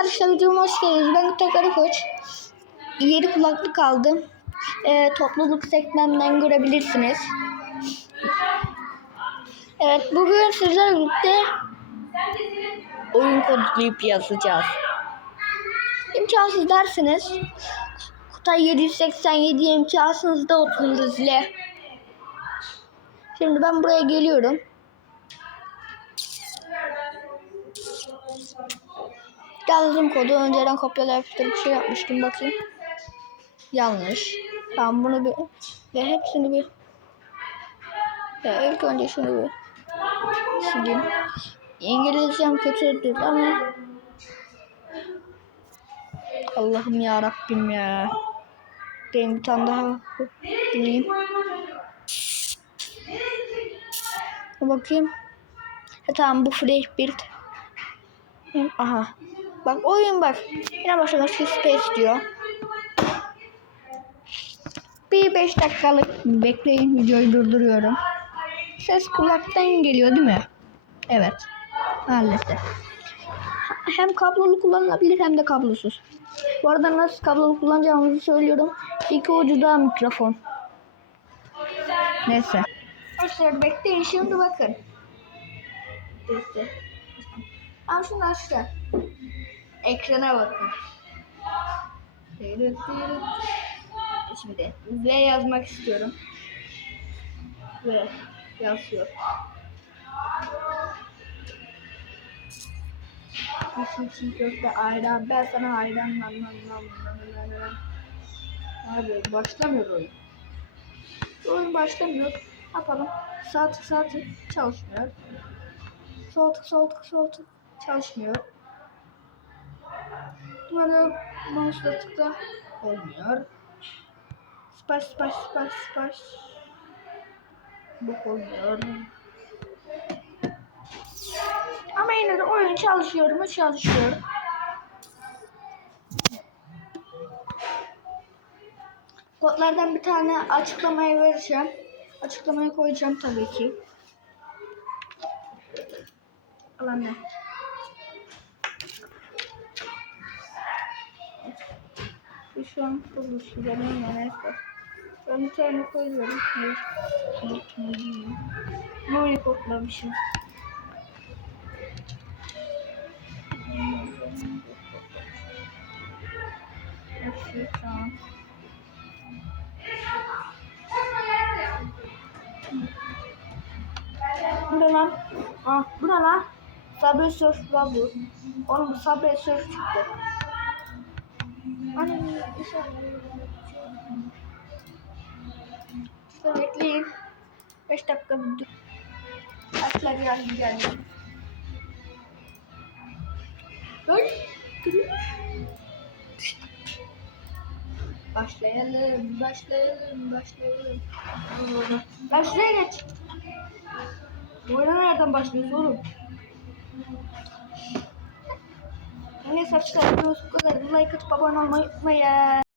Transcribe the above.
arkadaşlar videoma hoş geldiniz. Ben Tekrar Koç. Yeni kulaklık aldım. Ee, topluluk sekmemden görebilirsiniz. Evet bugün sizlerle birlikte oyun kodlayıp yazacağız. İmkansız dersiniz. Kutay 787 imkansız da otururuz ile. Şimdi ben buraya geliyorum. Yazdım kodu. Önceden kopyala yapıştırıp şey yapmıştım. Bakayım. Yanlış. Tamam bunu bir ve hepsini bir ya ilk önce şunu bir sileyim. İngilizcem kötüdür ama Allah'ım ya Rabbim ya. Benim bir tane daha bulayım. Bakayım. Ha, tamam bu free build. Aha. Bak oyun bak. Yine başlamak space diyor. Bir 5 dakikalık bekleyin videoyu durduruyorum. Ses kulaktan geliyor değil mi? Evet. Maalesef. Hem kablolu kullanılabilir hem de kablosuz. Bu arada nasıl kablolu kullanacağımızı söylüyorum. İki ucu da mikrofon. Neyse. Arkadaşlar bekleyin şimdi bakın. Neyse. Al şunu aşağı. Ekrana bakın. Şimdi V yazmak istiyorum. V yazıyor. Yeşil çiğ köfte ayran. Ben sana ayran lan lan lan lan lan lan. Abi başlamıyor oyun. Oyun başlamıyor. Yapalım? Sağ tık sağ tık çalışmıyor. Sol tık sol tık sol tık çalışmıyor. Böyle mouse'la tıkla olmuyor. Splash splash splash splash. Bu olmuyor. Ama yine de oyun çalışıyor mu çalışıyor. Kodlardan bir tane açıklamaya vereceğim. Açıklamaya koyacağım tabii ki. Al anne. Bir şu an konuşuyorum ya neyse. Ben bir tane koyuyorum. Bir. Böyle kodlamışım. Hepsi tamam. Bu ne lan? Ah, bu ne lan? Subway Surf lan bu. Oğlum bu Surf çıktı. Anne, işte. İşte bekleyin. 5 dakika bir bir an geldi. Dur. Başlayalım, başlayalım, başlayalım. Ben şuraya geç. Oyuna nereden başlıyoruz oğlum? Arkadaşlar videomuz bu kadar. Like atıp abone olmayı unutmayın.